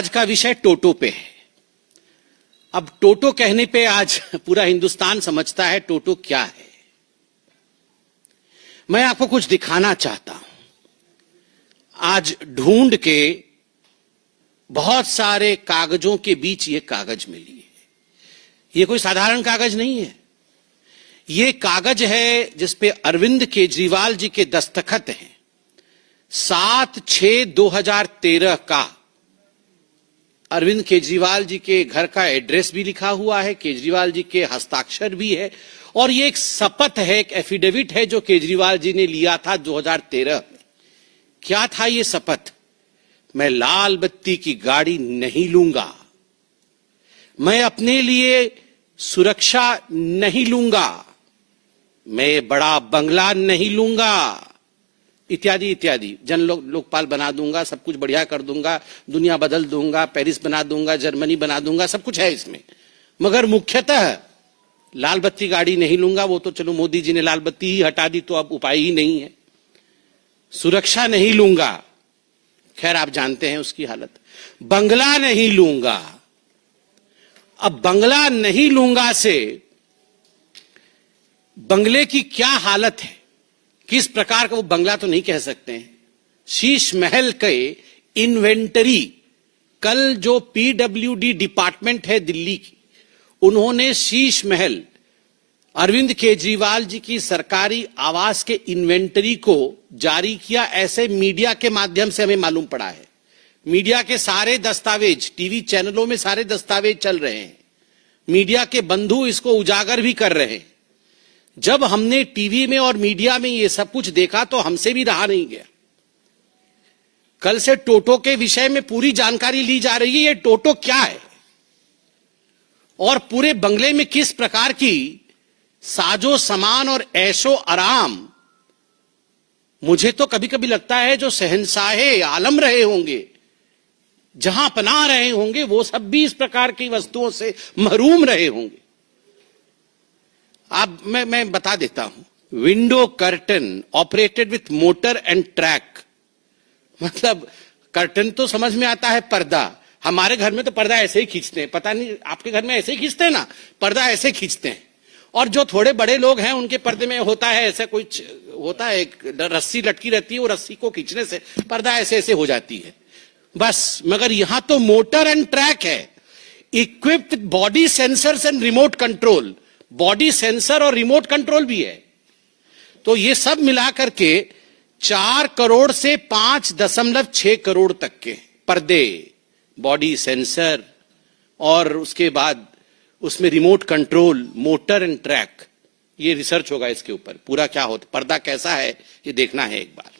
आज का विषय टोटो पे है। अब टोटो कहने पे आज पूरा हिंदुस्तान समझता है टोटो क्या है। मैं आपको कुछ दिखाना चाहता हूं। आज ढूंढ के बहुत सारे कागजों के बीच ये कागज मिली है। ये कोई साधारण कागज नहीं है। ये कागज है जिसपे अरविंद केजरीवाल जी के दस्तखत हैं। 7/6/2013 का अरविंद केजरीवाल जी के घर का एड्रेस भी लिखा हुआ है, केजरीवाल जी के हस्ताक्षर भी है, और ये एक शपथ है, एक एफिडेविट है जो केजरीवाल जी ने लिया था 2013 में। क्या था ये शपथ? मैं लाल बत्ती की गाड़ी नहीं लूंगा, मैं अपने लिए सुरक्षा नहीं लूंगा, मैं बड़ा बंगला नहीं लूंगा, इत्यादि इत्यादि। जन लोकपाल बना दूंगा, सब कुछ बढ़िया कर दूंगा, दुनिया बदल दूंगा, पेरिस बना दूंगा, जर्मनी बना दूंगा, सब कुछ है इसमें। मगर मुख्यतः लाल बत्ती गाड़ी नहीं लूंगा। वो तो चलो मोदी जी ने लाल बत्ती ही हटा दी तो अब उपाय ही नहीं है। सुरक्षा नहीं लूंगा, खैर आप जानते हैं उसकी हालत। बंगला नहीं लूंगा। अब बंगला नहीं लूंगा से बंगले की क्या हालत है, किस प्रकार का वो बंगला तो नहीं कह सकते हैं। शीश महल के इन्वेंटरी, कल जो पीडब्ल्यूडी डिपार्टमेंट है दिल्ली की, उन्होंने शीश महल अरविंद केजरीवाल जी की सरकारी आवास के इन्वेंटरी को जारी किया, ऐसे मीडिया के माध्यम से हमें मालूम पड़ा है। मीडिया के सारे दस्तावेज, टीवी चैनलों में सारे दस्तावेज चल रहे हैं, मीडिया के बंधु इसको उजागर भी कर रहे हैं। जब हमने टीवी में और मीडिया में ये सब कुछ देखा तो हमसे भी रहा नहीं गया। कल से टोटो के विषय में पूरी जानकारी ली जा रही है। ये टोटो क्या है और पूरे बंगले में किस प्रकार की साजो सामान और ऐशो आराम। मुझे तो कभी कभी लगता है जो शहंशाहे आलम रहे होंगे, जहां पनाह रहे होंगे, वो सब भी इस प्रकार की वस्तुओं से महरूम रहे होंगे। अब मैं बता देता हूं। Window curtain operated with motor and track. मतलब कर्टन तो समझ में आता है, पर्दा। हमारे घर में तो पर्दा ऐसे ही खींचते हैं, पता नहीं आपके घर में ऐसे ही खींचते हैं ना, पर्दा ऐसे खींचते हैं। और जो थोड़े बड़े लोग हैं उनके पर्दे में होता है ऐसा कुछ होता है, एक रस्सी लटकी रहती है, वो रस्सी को खींचने से पर्दा ऐसे ऐसे हो जाती है बस। मगर यहां तो मोटर एंड ट्रैक है, equipped with body sensors and remote control. Body sensor और रिमोट कंट्रोल भी है। तो ये सब मिलाकर के 4 करोड़ से 5.6 करोड़ तक के पर्दे, बॉडी सेंसर और उसके बाद उसमें remote control, motor and track. ये रिसर्च होगा इसके ऊपर पूरा क्या होता, पर्दा कैसा है ये देखना है एक बार।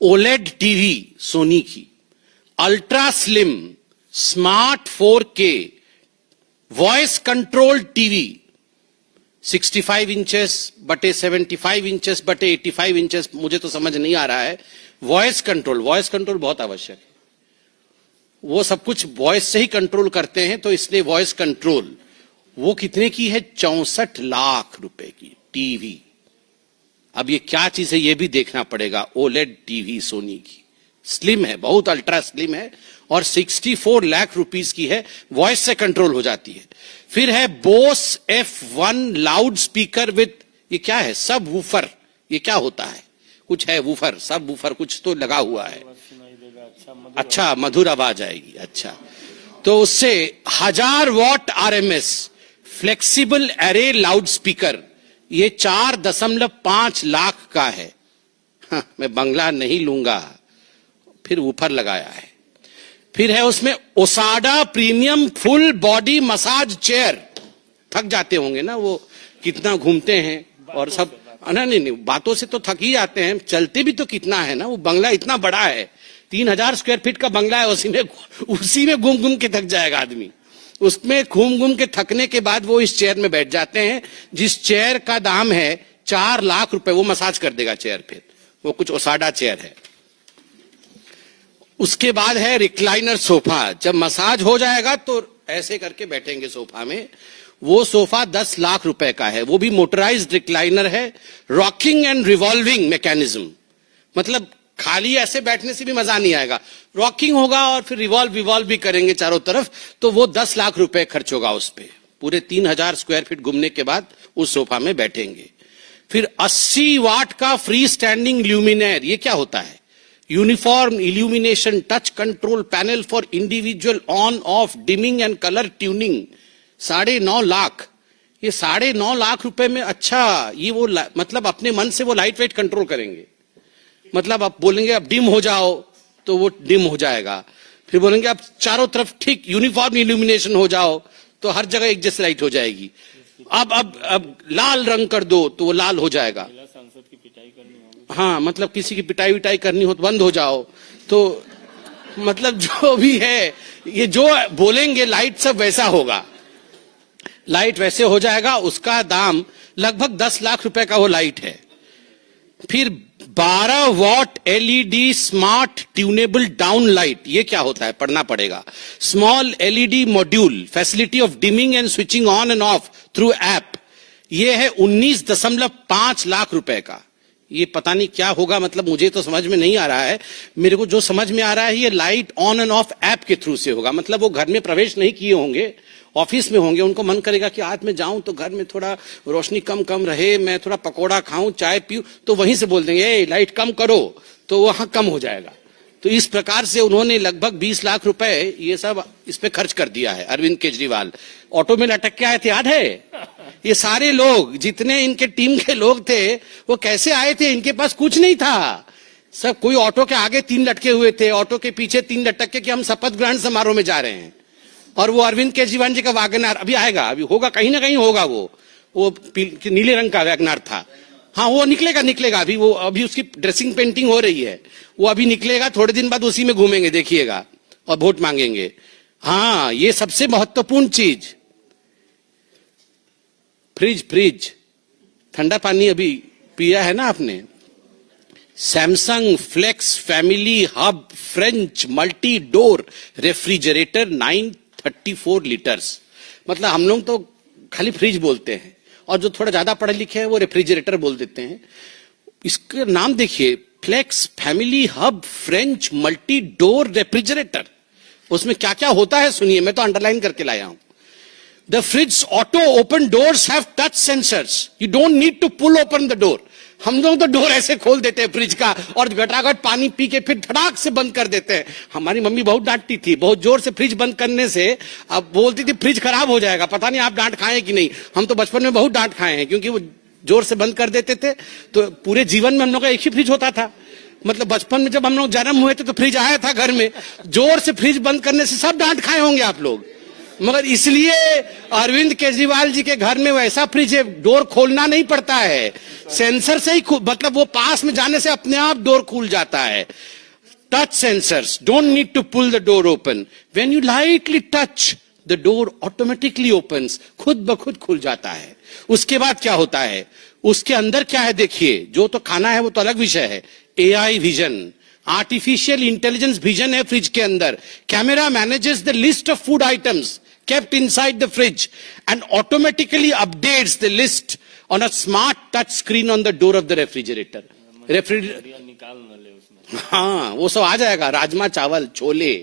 ओलेड टीवी सोनी की, ultra slim smart 4K voice control TV 65 inches बटे 75 इंचेस बटे 85 इंचेस। मुझे तो समझ नहीं आ रहा है। वॉइस कंट्रोल बहुत आवश्यक है। वो सब कुछ वॉइस से ही कंट्रोल करते हैं, तो इसलिए वॉइस कंट्रोल। वो कितने की है? 64 लाख रुपए की टीवी। अब ये क्या चीज है ये भी देखना पड़ेगा। ओलेड टीवी सोनी की, स्लिम है, बहुत अल्ट्रा स्लिम है और 64 लाख रुपीस की है, वॉइस से कंट्रोल हो जाती है। फिर है Bose F1 loud speaker with, ये क्या है? सब वूफर। ये क्या होता है? कुछ है वूफर, सब वूफर कुछ तो लगा हुआ है। अच्छा, मधुर आवाज आएगी। अच्छा, तो उससे 1000 what RMS flexible array loud speaker, ये 4.5 लाख का है। हाँ, मैं बंगला नहीं लूंगा। फिर ऊपर लगाया है। फिर है उसमें ओसाडा premium full body massage chair. थक जाते होंगे ना वो, कितना घूमते हैं और सब। नहीं, बातों से तो थक ही जाते हैं, चलते भी तो कितना है ना। वो बंगला इतना बड़ा है, 3000 स्क्वायर फीट का बंगला है। उसी में घूम घूम के थक जाएगा आदमी। उसमें घूम घूम के थकने के बाद वो इस चेयर में बैठ जाते हैं, जिस चेयर का दाम है 4 लाख रुपए। वो मसाज कर देगा चेयर। फिर वो कुछ ओसाडा चेयर है। उसके बाद है रिक्लाइनर सोफा। जब मसाज हो जाएगा तो ऐसे करके बैठेंगे सोफा में। वो सोफा 10 लाख रुपए का है। वो भी मोटराइज्ड रिक्लाइनर है, रॉकिंग एंड रिवॉल्विंग मैकेनिज्म। मतलब खाली ऐसे बैठने से भी मजा नहीं आएगा, रॉकिंग होगा और फिर रिवॉल्व भी करेंगे चारों तरफ, तो वो 10 लाख रुपए खर्च होगा उस पे। पूरे 3000 स्क्वायर फीट घूमने के बाद उस सोफा में बैठेंगे। फिर 80 वाट का फ्री स्टैंडिंग ल्यूमिनेयर, ये क्या होता है? Uniform illumination touch control panel for individual on off dimming and colour tuning, 9.5 lakh. ये 9.5 लाख रुपए में, अच्छा ये वो मतलब अपने मन से वो लाइट वेट कंट्रोल करेंगे। मतलब आप बोलेंगे अब डिम हो जाओ तो वो डिम हो जाएगा, फिर बोलेंगे अब चारों तरफ ठीक यूनिफॉर्म इल्यूमिनेशन हो जाओ तो हर जगह एक जैसी लाइट हो जाएगी। अब लाल रंग कर दो तो वो लाल हो जाएगा। हाँ, मतलब किसी की पिटाई विटाई करनी हो तो बंद हो जाओ। तो मतलब जो भी है, ये जो बोलेंगे लाइट सब वैसा होगा, लाइट वैसे हो जाएगा। उसका दाम लगभग 10 लाख रुपए का वो लाइट है। फिर 12 what LED smart tunable down light, ये क्या होता है पढ़ना पड़ेगा। Small LED module, facility of dimming and switching on end of through app, ये है 19.5 लाख रुपए का। ये पता नहीं क्या होगा, मतलब मुझे तो समझ में नहीं आ रहा है। मेरे को जो समझ में आ रहा है, ये light on end of app के थ्रू से होगा। मतलब वो घर में प्रवेश नहीं किए होंगे, ऑफिस में होंगे, उनको मन करेगा कि आज मैं जाऊं तो घर में थोड़ा रोशनी कम रहे, मैं थोड़ा पकोड़ा खाऊं, चाय पीऊं, तो वहीं से बोल देंगे ए लाइट कम करो, तो वहां कम हो जाएगा। तो इस प्रकार से उन्होंने लगभग 20 लाख रुपए ये सब इस पे खर्च कर दिया है अरविंद केजरीवाल। ऑटो में लटक के आए थे, याद है? ये सारे लोग, जितने इनके टीम के लोग थे, वो कैसे आए थे? इनके पास कुछ नहीं था। सब कोई ऑटो के आगे 3 लटके हुए थे, ऑटो के पीछे 3 लटक के कि हम शपथ ग्रहण समारोह में जा रहे हैं। और वो अरविंद केजरीवाल जी का वैगनआर अभी आएगा, अभी होगा, कहीं ना कहीं होगा। वो नीले रंग का वैगनआर था। हाँ, वो निकलेगा अभी उसकी ड्रेसिंग पेंटिंग हो रही है, वो अभी निकलेगा, थोड़े दिन बाद उसी में घूमेंगे, देखिएगा, और वोट मांगेंगे। हाँ, ये सबसे महत्वपूर्ण चीज, फ्रिज, ठंडा पानी अभी पिया है ना आपने। Samsung flex family hub French multi door refrigerator 934 litres. मतलब हम लोग तो खाली फ्रिज बोलते हैं, और जो थोड़ा ज्यादा पढ़े लिखे हैं वो रेफ्रिजरेटर बोल देते हैं। इसका नाम देखिए, flex family hub French multi door refrigerator. उसमें क्या क्या होता है सुनिए, मैं तो अंडरलाइन करके लाया हूं। The fridge auto open doors have touch sensors. You don't need to pull open the door. हम लोग तो डोर ऐसे खोल देते हैं फ्रिज का, और घटाघट पानी पी के फिर धड़ाक से बंद कर देते हैं। हमारी मम्मी बहुत डांटती थी, बहुत जोर से फ्रिज बंद करने से। अब बोलती थी फ्रिज खराब हो जाएगा। पता नहीं आप डांट खाए कि नहीं, हम तो बचपन में बहुत डांट खाए हैं, क्योंकि वो जोर से बंद कर देते थे। तो पूरे जीवन में हम लोग का एक ही फ्रिज होता था। मतलब बचपन में जब हम लोग जन्म हुए थे तो फ्रिज आया था घर में, जोर से फ्रिज बंद करने से सब डांट खाए होंगे आप लोग। मगर इसलिए अरविंद केजरीवाल जी के घर में वैसा फ्रिज है, डोर खोलना नहीं पड़ता है, सेंसर से ही, मतलब वो पास में जाने से अपने आप डोर खुल जाता है। Touch sensors, don't need to pull the door open, when you lightly touch the door automatically opens, खुद ब खुद खुल जाता है। उसके बाद क्या होता है, उसके अंदर क्या है देखिए। जो तो खाना है वो तो अलग विषय है। AI vision, artificial intelligence vision है फ्रिज के अंदर। Camera manages the list of food items kept inside the fridge and automatically updates the list on a smart touch screen on the door of the refrigerator. हाँ, वो सब आ जाएगा, राजमा चावल, छोले,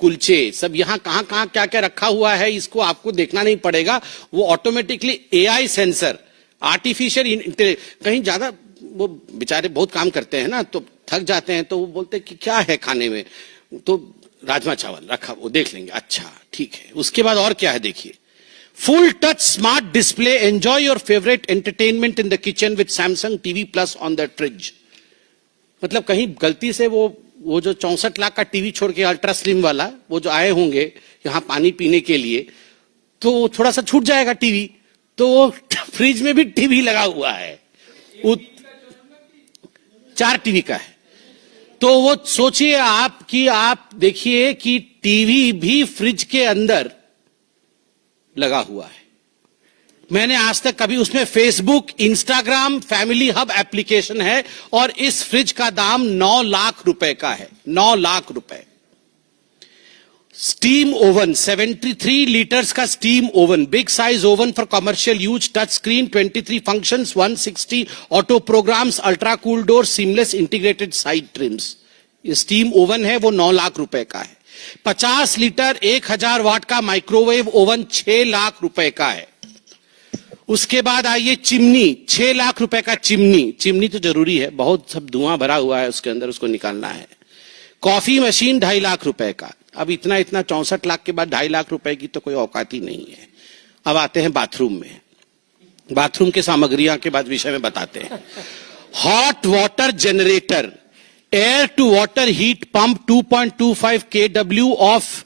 कुलचे, सब यहाँ कहाँ कहाँ क्या क्या रखा हुआ है, इसको आपको देखना नहीं पड़ेगा। वो automatically AI sensor, artificial intelligence. कहीं ज्यादा वो बेचारे बहुत काम करते हैं ना, तो थक जाते हैं, तो वो बोलते हैं कि क्या है खाने में, तो राजमा चावल रखा, वो देख लेंगे, अच्छा ठीक है। उसके बाद और क्या है देखिए, full touch smart display, enjoy your favourite entertainment in the kitchen with Samsung TV plus on the fridge. मतलब कहीं गलती से वो जो 64 लाख का टीवी छोड़ के अल्ट्रा स्लिम वाला, वो जो आए होंगे यहाँ पानी पीने के लिए, तो थोड़ा सा छूट जाएगा टीवी, तो फ्रिज में भी टीवी लगा हुआ है, 4 टीवी का है। तो वो सोचिए आप कि आप देखिए कि टीवी भी फ्रिज के अंदर लगा हुआ है। मैंने आज तक कभी उसमें Facebook, Instagram, family hub application है, और इस फ्रिज का दाम 9 लाख रुपए का है, 9 लाख रुपए। स्टीम ओवन, 73 लीटर्स का steam oven, big size oven for commercial use, touch screen, 23 functions, 160 auto programs, ultra cool door, seamless integrated side trims. Steam oven है वो 9 लाख रुपए का है। 50 लीटर 1000 वाट का माइक्रोवेव ओवन 6 लाख रुपए का है। उसके बाद आइए चिमनी, 6 लाख रुपए का चिमनी। चिमनी तो जरूरी है, बहुत सब धुआं भरा हुआ है उसके अंदर, उसको निकालना है। कॉफी मशीन 2.5 लाख रुपए का। अब इतना 64 लाख के बाद 2.5 लाख रुपए की तो कोई औकात ही नहीं है। अब आते हैं बाथरूम में। बाथरूम की सामग्रियां के बाद विषय में बताते हैं। Hot water generator, air to water heat pump 2.25 kW of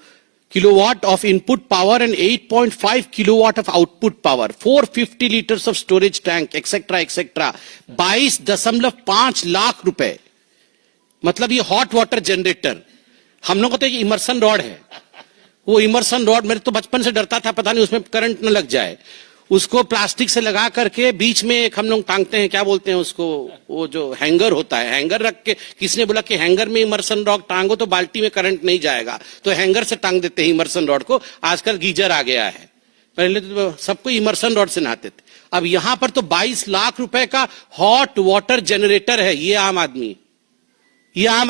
kilowatt of input power and 8.5 kilowatt of output power, 450 liters of storage tank, etc. etc. 22.5 lakh रुपए। मतलब ये हॉट वाटर जनरेटर। हम लोग को तो ये इमर्सन रॉड है, वो इमर्सन रॉड मेरे तो बचपन से डरता था, पता नहीं उसमें करंट न लग जाए। उसको प्लास्टिक से लगा करके बीच में एक हम लोग टांगते हैं, क्या बोलते हैं उसको, वो जो हैंगर होता है, हैंगर रख के, किसने बोला कि हैंगर में इमर्सन रॉड टांगो तो बाल्टी में करंट नहीं जाएगा, तो हैंगर से टांग देते हैं इमर्सन रॉड को। आजकल गीजर आ गया है, पहले तो सबको इमर्सन रॉड से नहाते थे। अब यहां पर तो 22 लाख रुपए का हॉट वाटर जनरेटर है। ये आम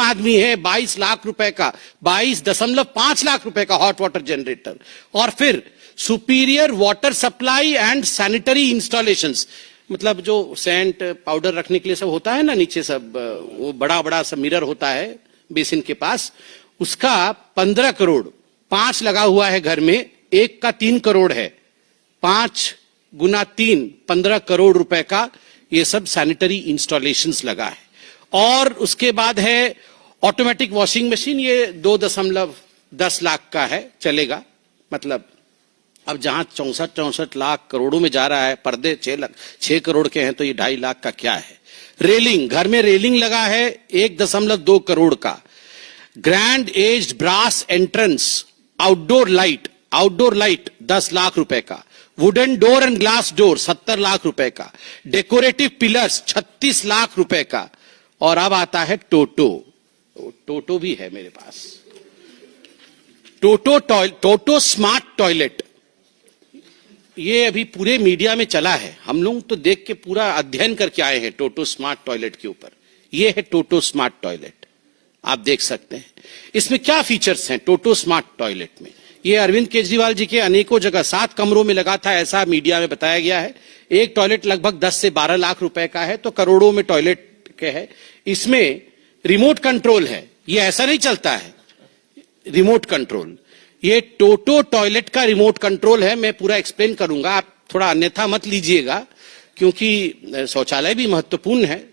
आदमी है, 22 लाख रुपए का, 22.5 लाख रुपए का हॉट वाटर जनरेटर। और फिर superior water supply and sanitary installations, मतलब जो सेंट पाउडर रखने के लिए सब होता है ना नीचे, सब वो बड़ा बड़ा सब मिरर होता है बेसिन के पास, उसका 15 करोड़। 5 लगा हुआ है घर में, एक का 3 करोड़ है, 5 गुना 3 15 करोड़ रुपए का ये सब सैनिटरी इंस्टॉलेशंस लगा है। और उसके बाद है ऑटोमेटिक वॉशिंग मशीन, ये 2.10 लाख का है, चलेगा। मतलब अब जहां 64 लाख करोड़ों में जा रहा है, पर्दे 6 करोड़ के हैं, तो ये 2.5 लाख का क्या है। रेलिंग, घर में रेलिंग लगा है 1.2 करोड़ का। Grand aged brass entrance, outdoor light 10 lakh रुपए का। Wooden door and glass door 70 lakh रुपए का। डेकोरेटिव पिलर्स 36 लाख रुपए का। और अब आता है टोटो भी है मेरे पास। टोटो स्मार्ट टॉयलेट, ये अभी पूरे मीडिया में चला है, हम लोग तो देख के पूरा अध्ययन करके आए हैं टोटो स्मार्ट टॉयलेट के ऊपर। ये है टोटो स्मार्ट टॉयलेट, आप देख सकते हैं। इसमें क्या फीचर्स हैं टोटो स्मार्ट टॉयलेट में। ये अरविंद केजरीवाल जी के अनेकों जगह 7 कमरों में लगा था, ऐसा मीडिया में बताया गया है। एक टॉयलेट लगभग 10 से 12 लाख रुपए का है, तो करोड़ों में टॉयलेट के है। इसमें रिमोट कंट्रोल है, ये ऐसा नहीं चलता है, रिमोट कंट्रोल। ये टोटो टॉयलेट का रिमोट कंट्रोल है। मैं पूरा एक्सप्लेन करूंगा, आप थोड़ा अन्यथा मत लीजिएगा, क्योंकि शौचालय भी महत्वपूर्ण है।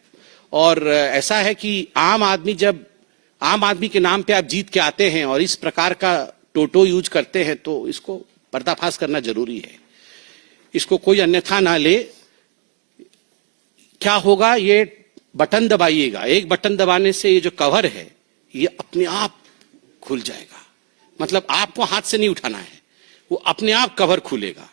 और ऐसा है कि आम आदमी के नाम पे आप जीत के आते हैं और इस प्रकार का टोटो यूज करते हैं, तो इसको पर्दाफाश करना जरूरी है। इसको कोई अन्यथा ना ले। क्या होगा, ये बटन दबाइएगा, एक बटन दबाने से ये जो कवर है ये अपने आप खुल जाएगा। मतलब आपको हाथ से नहीं उठाना है, वो अपने आप कवर खुलेगा।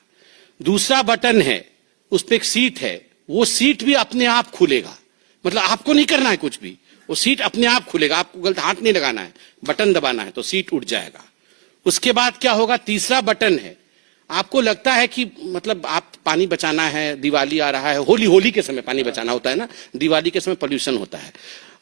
दूसरा बटन है, उस पर एक सीट है, वो सीट भी अपने आप खुलेगा। मतलब आपको नहीं करना है कुछ भी, वो सीट अपने आप खुलेगा, आपको गलत हाथ नहीं लगाना है, बटन दबाना है तो सीट उठ जाएगा। उसके बाद क्या होगा, तीसरा बटन है, आपको लगता है कि मतलब आप पानी बचाना है, दिवाली आ रहा है, होली के समय पानी बचाना होता है ना, दिवाली के समय पोल्यूशन होता है,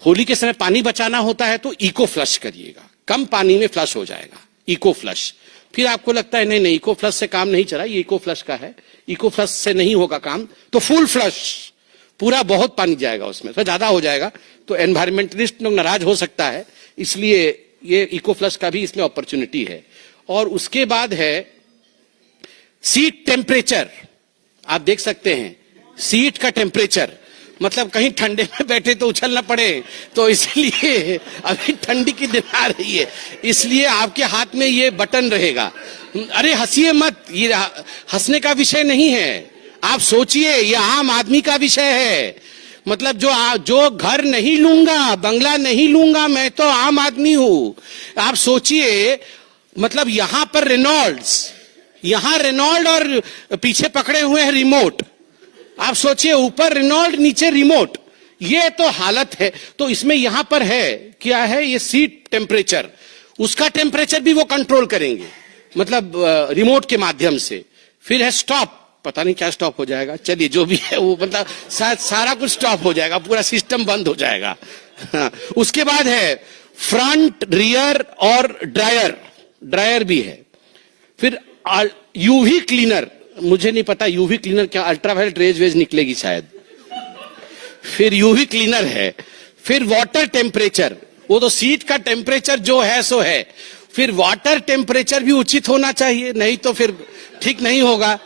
होली के समय पानी बचाना होता है, तो इको फ्लश करिएगा, कम पानी में फ्लश हो जाएगा, इको फ्लश। फिर आपको लगता है नहीं इको फ्लश से काम नहीं चला, ये इको फ्लश का है, इको फ्लश से नहीं होगा काम, तो फुल फ्लश, पूरा बहुत पानी जाएगा उसमें, तो ज्यादा हो जाएगा, तो एनवायरमेंटलिस्ट लोग नाराज हो सकता है, इसलिए ये इको फ्लश का भी इसमें अपॉर्चुनिटी है। और उसके बाद है सीट टेम्परेचर, आप देख सकते हैं सीट का टेम्परेचर, मतलब कहीं ठंडे में बैठे तो उछल ना पड़े, तो इसलिए अभी ठंडी की दिन आ रही है, इसलिए आपके हाथ में ये बटन रहेगा। अरे हंसिए मत, ये हंसने का विषय नहीं है, आप सोचिए, ये आम आदमी का विषय है। मतलब जो घर नहीं लूंगा, बंगला नहीं लूंगा, मैं तो आम आदमी हूं। आप सोचिए, मतलब यहां पर रेनॉल्ड और पीछे पकड़े हुए हैं रिमोट, आप सोचिए, ऊपर रेनॉल्ड नीचे रिमोट, ये तो हालत है। तो इसमें यहां पर है क्या है, ये सीट टेम्परेचर, उसका टेम्परेचर भी वो कंट्रोल करेंगे, मतलब रिमोट के माध्यम से। फिर है स्टॉप, पता नहीं क्या स्टॉप हो जाएगा, चलिए जो भी है वो, मतलब सारा कुछ स्टॉप हो जाएगा, पूरा सिस्टम बंद हो जाएगा। हाँ। उसके बाद है फ्रंट, रियर और ड्रायर भी है। फिर यूवी क्लीनर, मुझे नहीं पता यूवी क्लीनर क्या, अल्ट्रावायलेट रेज वेज निकलेगी शायद। फिर यूवी क्लीनर है। फिर वाटर टेम्परेचर, वो तो सीट का टेम्परेचर जो है सो है। फिर वाटर टेम्परेचर भी उचित होना चाहिए, नहीं तो फिर ठीक नहीं होगा।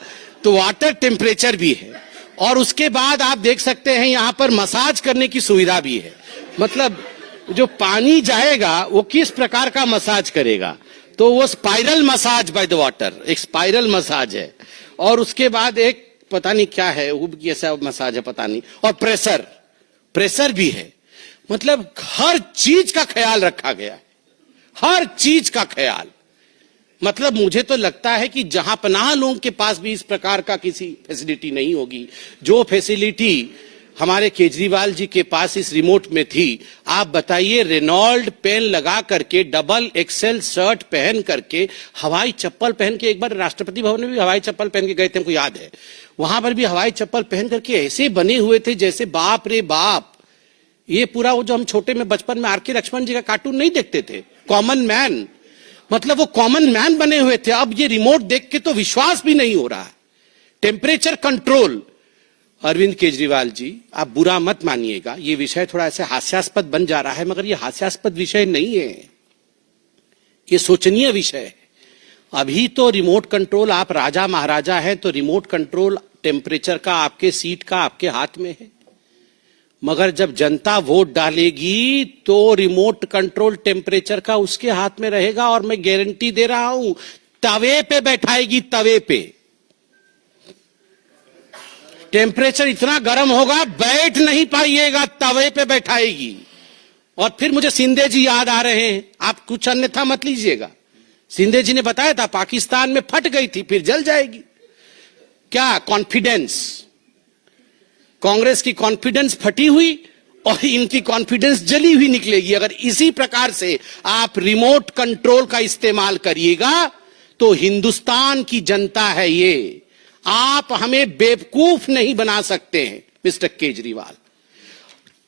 तो वाटर टेम्परेचर भी है। और उसके बाद आप देख सकते हैं यहां पर मसाज करने की सुविधा भी है। मतलब जो पानी जाएगा वो किस प्रकार का मसाज करेगा, तो वो spiral massage by the water, एक स्पाइरल मसाज है। और उसके बाद एक पता नहीं क्या है, वो कैसा मसाज है पता नहीं। और प्रेशर भी है। मतलब हर चीज का ख्याल रखा गया है, हर चीज का ख्याल। मतलब मुझे तो लगता है कि जहां पनाह लोगों के पास भी इस प्रकार का किसी फैसिलिटी नहीं होगी, जो फैसिलिटी हमारे केजरीवाल जी के पास इस रिमोट में थी। आप बताइए, रेनॉल्ड पेन लगा करके, डबल एक्सेल शर्ट पहन करके, हवाई चप्पल पहन के, एक बार राष्ट्रपति भवन में भी हवाई चप्पल पहन के गए थे, हमको याद है। वहां पर भी हवाई चप्पल पहन करके ऐसे बने हुए थे जैसे बाप रे बाप। ये पूरा वो जो हम छोटे में बचपन में आर.के. लक्ष्मण जी का कार्टून नहीं देखते थे, कॉमन मैन, मतलब वो कॉमन मैन बने हुए थे। अब ये रिमोट देख के तो विश्वास भी नहीं हो रहा है। टेम्परेचर कंट्रोल, अरविंद केजरीवाल जी आप बुरा मत मानिएगा, ये विषय थोड़ा ऐसे हास्यास्पद बन जा रहा है, मगर ये हास्यास्पद विषय नहीं है, ये सोचनीय विषय है। अभी तो रिमोट कंट्रोल, आप राजा महाराजा हैं तो रिमोट कंट्रोल टेम्परेचर का आपके सीट का आपके हाथ में है। मगर जब जनता वोट डालेगी तो रिमोट कंट्रोल टेम्परेचर का उसके हाथ में रहेगा। और मैं गारंटी दे रहा हूं, तवे पे बैठाएगी, तवे पे टेम्परेचर इतना गर्म होगा बैठ नहीं पाइएगा, तवे पे बैठाएगी। और फिर मुझे सिंधे जी याद आ रहे हैं, आप कुछ अन्यथा मत लीजिएगा। सिंधे जी ने बताया था पाकिस्तान में फट गई थी, फिर जल जाएगी। क्या कॉन्फिडेंस, कांग्रेस की कॉन्फिडेंस फटी हुई और इनकी कॉन्फिडेंस जली हुई निकलेगी। अगर इसी प्रकार से आप रिमोट कंट्रोल का इस्तेमाल करिएगा तो हिंदुस्तान की जनता है ये, आप हमें बेवकूफ नहीं बना सकते हैं मिस्टर केजरीवाल।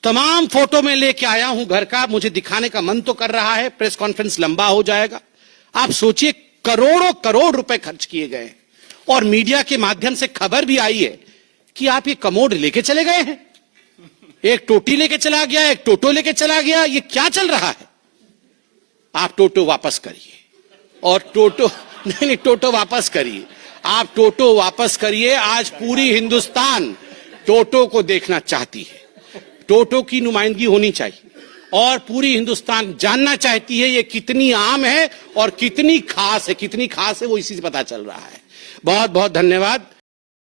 तमाम फोटो में लेके आया हूं घर का, मुझे दिखाने का मन तो कर रहा है, प्रेस कॉन्फ्रेंस लंबा हो जाएगा। आप सोचिए, करोड़ों करोड़ रुपए खर्च किए गए और मीडिया के माध्यम से खबर भी आई है कि आप ये कमोड लेके चले गए हैं। एक टोटी लेके चला गया, एक टोटो लेके चला गया, ये क्या चल रहा है? आप टोटो वापस करिए। और टोटो नहीं, टोटो वापस करिए, आप टोटो वापस करिए। आज पूरी हिंदुस्तान टोटो को देखना चाहती है, टोटो की नुमाइंदगी होनी चाहिए और पूरी हिंदुस्तान जानना चाहती है ये कितनी आम है और कितनी खास है। कितनी खास है वो इसी से पता चल रहा है। बहुत बहुत धन्यवाद।